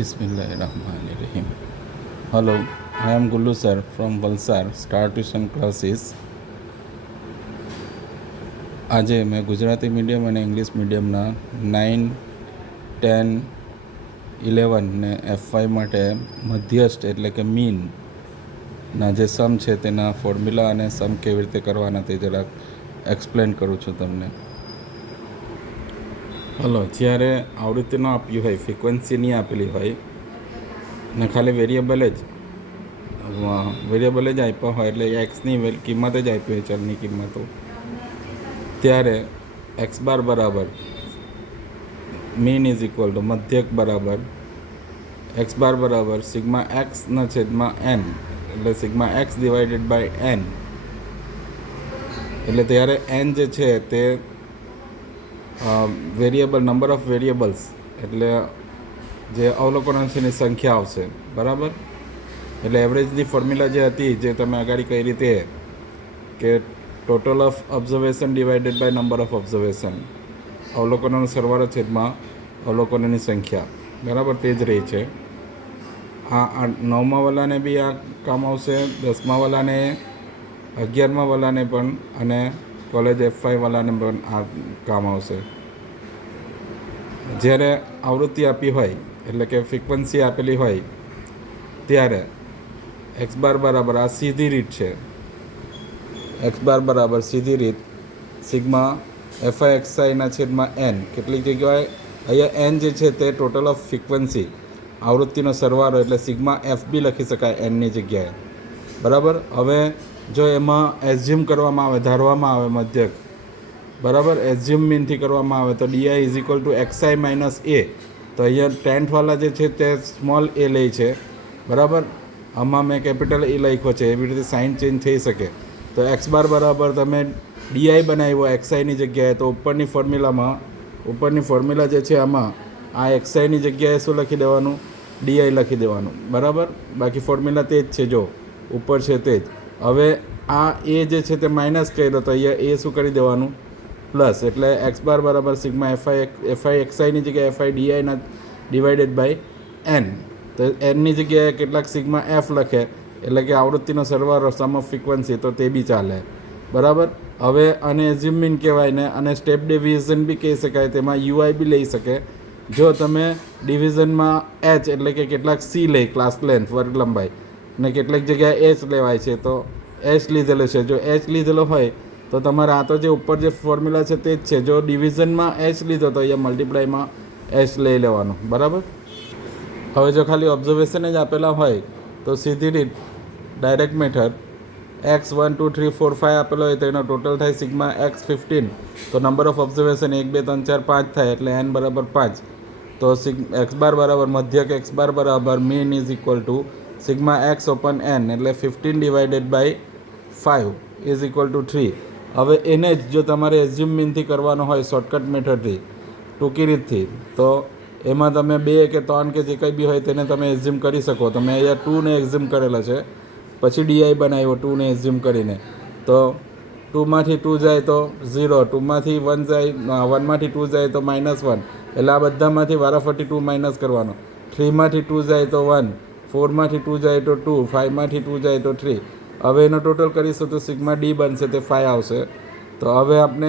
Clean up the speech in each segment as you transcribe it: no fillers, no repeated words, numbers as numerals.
Bismillahirrahmanirrahim. Hello, I am Gullu sir from Valsar Star Tuition Classes. આજે મેં Gujarati medium અને English મીડિયમના 9, 10, 11 ને F5 માટે મધ્યસ્થ એટલે કે મીનના જે સમ છે તેના ફોર્મ્યુલા અને સમ કેવી રીતે કરવાના તે જરાક એક્સપ્લેન કરું છું તમને. હલો, જ્યારે આવૃત્તિનો આપ્યું હોય, ફ્રિકવન્સી નહીં આપેલી હોય ને ખાલી વેરિયેબલ જ આપ્યા હોય એટલે એક્સની કિંમત જ આપી હોય, ચલની કિંમતો, ત્યારે એક્સ બાર બરાબર મીન ઇઝ ઇક્વલ ટુ મધ્યક બરાબર એક્સ બાર બરાબર સિગ્મા એક્સના છેદમાં એન એટલે sigma X divided by N. એટલે ત્યારે એન જે છે તે વેરિયેબલ નંબર ઓફ વેરિયેબલ્સ એટલે જે અવલોકનોની સંખ્યા આવશે, બરાબર. એટલે એવરેજની ફોર્મ્યુલા જે હતી, જે તમે આગળ કઈ રીતે કે total of observation divided by number of observation, અવલોકનોનો સરવાળો છેદમાં અવલોકનોની સંખ્યા, બરાબર, તે જ રહી છે. આ 9મા વાલાને બી આ કામ આવશે, 10મા વાલાને, 11મા વાલાને પણ, અને કોલેજ F5 વાલાને પણ આ કામ આવશે. જ્યારે આવૃત્તિ આપી હોય એટલે કે ફ્રિકવન્સી આપેલી હોય ત્યારે એક્સ બાર બરાબર, આ સીધી રીત છે, એક્સ બાર બરાબર સીધી રીત સિગ્મા એફઆઈ એક્સઆઈના છેદમાં એન. કેટલીક જગ્યાએ અહીંયા એન જે છે તે ટોટલ ઓફ ફ્રિકવન્સી આવૃત્તિનો સરવાળો એટલે સિગ્મા એફ બી લખી શકાય એનની જગ્યાએ, બરાબર. હવે જો એમાં એઝ્યુમ કરવામાં આવે, ધારવામાં આવે મધ્યક, બરાબર, એઝ્યુમ મીનથી કરવામાં આવે તો d i is equal to x i minus a. તો અહીંયા 10thવાલા જે છે તે સ્મોલ એ લે છે, બરાબર. આમાં મેં કેપિટલ એ લખ્યો છે, એવી રીતે સાઇન ચેન્જ થઈ શકે. તો એક્સ બાર બરાબર તમે ડીઆઈ બનાવ્યો એક્સઆઈની જગ્યાએ, તો ઉપરની ફોર્મ્યુલા જે છે આમાં આ એક્સઆઈની જગ્યાએ શું લખી દેવાનું, ડીઆઈ લખી દેવાનું, બરાબર. બાકી ફોર્મ્યુલા તે જ છે, જો ઉપર છે તે જ. હવે આ એ જે છે તે માઇનસ કર્યો તો અહીંયા એ શું કરી દેવાનું, પ્લસ. એટલે એક્સ બાર બરાબર સિગ્મા એફઆઈ એક્સઆઈની જગ્યાએ એફઆઈ ડીઆઈના ડિવાઇડેડ બાય એન. તો એનની જગ્યાએ કેટલાક સિગ્મા એફ લખે એટલે કે આવૃત્તિનો સરવાળો સમ ઓફ ફ્રિકવન્સી, તો તે બી ચાલે, બરાબર. હવે આને એઝ્યુમ મીન કહેવાય ને, અને સ્ટેપ ડિવિઝન બી કહી શકાય, તેમાં યુઆઈ બી લઈ શકે. જો તમે ડિવિઝનમાં એચ એટલે કે કેટલાક સી લે, ક્લાસ લેન્થ વર્ગ લંબાઈ, ને કેટલીક જગ્યાએ એચ લેવાય છે, તો એચ લીધેલો છે. જો એચ લીધેલો હોય તો તમારે આ તો જે ઉપર જે ફોર્મ્યુલા છે તે જ છે. જો ડિવિઝનમાં એચ લીધો તો અહીંયા મલ્ટીપ્લાયમાં એચ લઈ લેવાનું, બરાબર. હવે જો ખાલી ઓબ્ઝર્વેશન જ આપેલા હોય તો સીધી રીત ડાયરેક્ટ મેથડ એક્સ 1 2 3 4 5 આપેલો હોય તો એનો ટોટલ થાય સિગ્મા એક્સ 15. તો નંબર ઓફ ઓબ્ઝર્વેશન 1 2 3 4 5 થાય એટલે એન બરાબર 5. તો એક્સ બાર બરાબર મધ્યક એક્સ બાર બરાબર mean is equal to sigma X upon N એટલે 15 divided by 5 is equal to 3. હવે એને જ જો તમારે એઝ્યુમ મીનથી કરવાનો હોય શોર્ટકટ મેથડથી, ટૂંકી રીતથી, તો એમાં તમે 2 કે 3 કે જે કંઈ બી હોય તેને તમે એઝ્યુમ કરી શકો. તમે અહીંયા 2ને એઝ્યુમ કરેલા છે, પછી ડીઆઈ બનાવ્યો 2ને એઝ્યુમ કરીને. તો 2માંથી 2 જાય તો 0, 2માંથી 1 જાય, 1માંથી 2 જાય તો -1, એટલે આ બધામાંથી વારાફરતી 2 માઇનસ કરવાનો. 3માંથી 2 જાય તો 1, 4માંથી 2 જાય તો 2, 5માંથી 2 જાય તો 3. હવે એનો ટોટલ કરીશું તો સિગ્મા ડી બનશે, તે 5 આવશે. તો હવે આપણે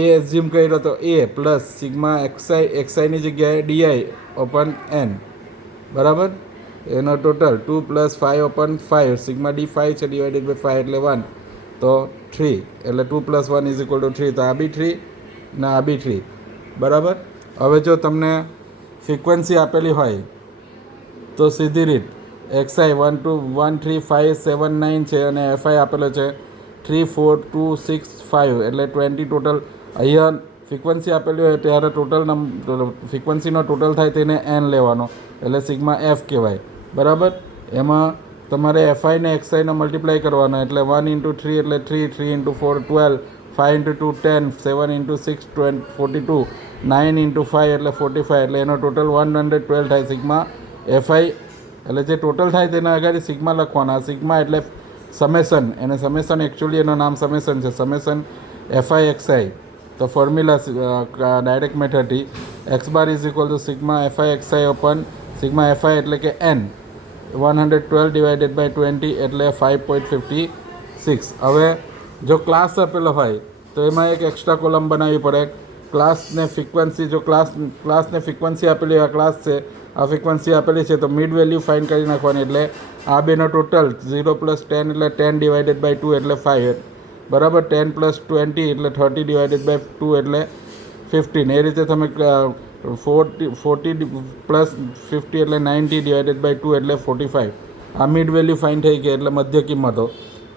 એ એઝ્યુમ કર્યો તો એ પ્લસ સિગ્મા એક્સઆઈની જગ્યાએ ડીઆઈ ઓપન એન, બરાબર. એનો ટોટલ 2 + 5 ઓપન 5, સિગ્મા ડી 5 છે, ડિવાઇડેડ બાય 5 એટલે 1, તો 3. એટલે 2 + 1 ઇઝ ઇક્વલ ટુ 3. તો આ બી 3 ને આ બી 3, બરાબર. હવે જો તમને ફ્રિકવન્સી આપેલી હોય તો સીધી રીત એક્સઆઈ 1 2 1 3 5 7 9 છે, અને એફઆઈ આપેલો છે 3 4 2 6 5 એટલે 20 ટોટલ. અહીંયા ફ્રિકવન્સી આપેલી હોય ત્યારે ફ્રિકવન્સીનો ટોટલ થાય તેને એન લેવાનો એટલે સિગ્મા એફ કહેવાય, બરાબર. એમાં તમારે એફઆઈ ને એક્સઆઈનો મલ્ટીપ્લાય કરવાનો એટલે 1 × 3 એટલે 3, 3 × 4 12, 5 × 2 10, 7 × 6 42, 9 × 5 એટલે 45, એટલે એનો ટોટલ 112 થાય સિગ્મા એફઆઈ. એટલે જે ટોટલ થાય તેના આગળ સિગ્મા લખવાના. સિગ્મા એટલે સમેશન, એને સમેશન એકચ્યુઅલી એનું નામ સમેશન છે, સમેશન એફઆઈ એક્સઆઈ. તો ફોર્મ્યુલા ડાયરેક્ટ મેથડથી x bar is equal to sigma FI x i open sigma FI એટલે કે એન 112 ડિવાઇડેડ બાય 20 એટલે 5.56. હવે જો ક્લાસ આપેલો હોય તો એમાં એક એક્સ્ટ્રા કોલમ બનાવવી પડે. ક્લાસને ફ્રિકવન્સી, જો ક્લાસને ફ્રિકવન્સી આપેલી હોય, ક્લાસ છે આ ફ્રિકવન્સી આપેલી છે તો મિડ વેલ્યુ ફાઇન્ડ કરી નાખવાની. એટલે આ બેનો ટોટલ 0 + 10 એટલે 10 ડિવાઇડેડ બાય 2 એટલે 5 બરાબર. 10 + 20 એટલે 30 ડિવાઇડેડ બાય 2 એટલે 15. એ રીતે તમે 40 + 50 એટલે 90 ડિવાઇડેડ બાય 2 એટલે 45. આ મિડ વેલ્યુ ફાઇન્ડ થઈ ગઈ એટલે મધ્ય કિંમતો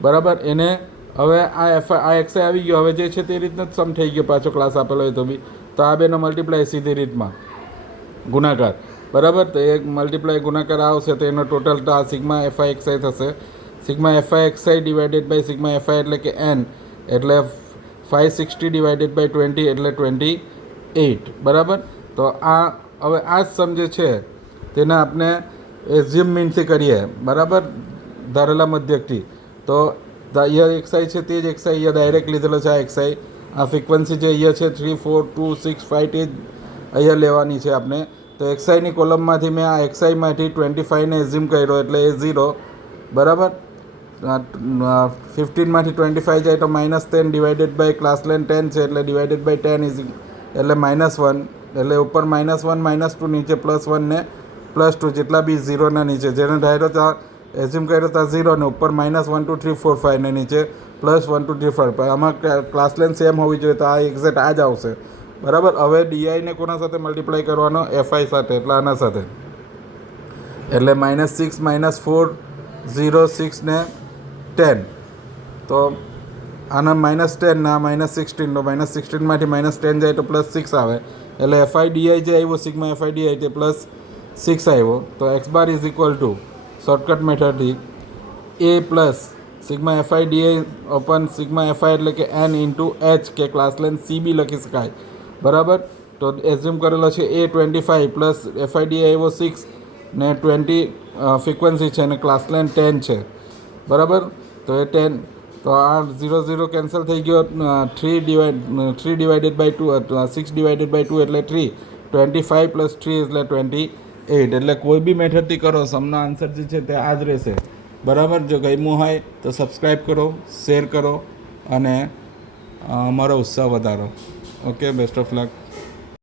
બરાબર. એને હવે આ એક્સઆઈ આવી ગયો. હવે જે છે તે રીતનો જ સમ થઈ ગયો પાછો ક્લાસ આપેલો હોય તો બી. તો આ બેનો મલ્ટીપ્લાય સીધી રીતમાં ગુણાકાર બરાબર. તો એક મલ્ટીપ્લાય ગુણાકાર આવશે તો એનો ટોટલ તો આ સિગ્મા એફઆઈ એક્સઆઈ થશે. Sigma FI X I divided by sigma FI એટલે કે એન એટલે 560 ડિવાઇડેડ બાય 20 એટલે 28 બરાબર. તો આ હવે આ જ સમ જે છે તેને આપણે એઝ્યુમ મીનથી કરીએ બરાબર, ધારેલા મધ્યકથી. તો અહીંયા એક્સઆઈ છે તે જ એક્સઆઈ અહીંયા ડાયરેક્ટ લીધેલો છે. આ એક્સઆઈ, આ ફ્રિકવન્સી જે અહીંયા છે 3, 4, 2, 6, 5 તે જ અહીંયા લેવાની છે આપણે. તો એક્સઆઈની કોલમમાંથી મેં આ એક્સઆઈમાંથી 25ને એઝ્યુમ કર્યો એટલે એ 0 બરાબર. 15માંથી 25 જાય તો -10 ડિવાઇડેડ બાય ક્લાસ લેન 10 છે એટલે ડિવાઇડેડ બાય 10 એટલે -1 એટલે ઉપર -1 -2 નીચે +1 ને +2 જેટલા બી 0ના નીચે જેને ધાર્યો ત્યાં એઝ્યુમ કર્યો ત્યાં 0 ને ઉપર -1 2 3 4 5 ને નીચે +1 2 3 4 5. આમાં ક્લાસ લેન સેમ હોવી જોઈએ તો આ એક્ઝેક્ટ આ જ આવશે બરાબર. હવે ડીઆઈને કોના સાથે મલ્ટીપ્લાય કરવાનો? એફઆઈ સાથે, એટલે આના સાથે. એટલે -6 -4 0 6 ને 10. તો આના -10 ને આ -16. તો -16માંથી -10 જાય તો +6 આવે એટલે એફઆઈ ડીઆઈ જે આવ્યો સિગ્મા એફઆઈ ડીઆઈ તે +6 આવ્યો. તો x bar is equal to shortcut મેથડથી a plus sigma f i d i open sigma FI એટલે કે એન ઇન્ટુ એચ કે ક્લાસ લેન સી બી લખી શકાય બરાબર. તો એઝ્યુમ કરેલો છે એ 25 પ્લસ એફઆઈ ડીઆઈ આવ્યો 6 ને 20 ફ્રિકવન્સી છે અને ક્લાસ લેન 10 છે બરાબર. તો એ 10, તો આ 0 0 કેન્સલ થઈ ગયો. 3 ડિવાઇડેડ બાય 2 6 ડિવાઇડેડ બાય 2 એટલે 3. 25 + 3 એટલે 28. એટલે કોઈ બી મેથડથી કરો સમનો આન્સર જે છે તે આ જ રહેશે બરાબર. જો ગમ્યું હોય તો સબસ્ક્રાઈબ કરો, શેર કરો અને અમારો ઉત્સાહ વધારો. Okay, best of luck.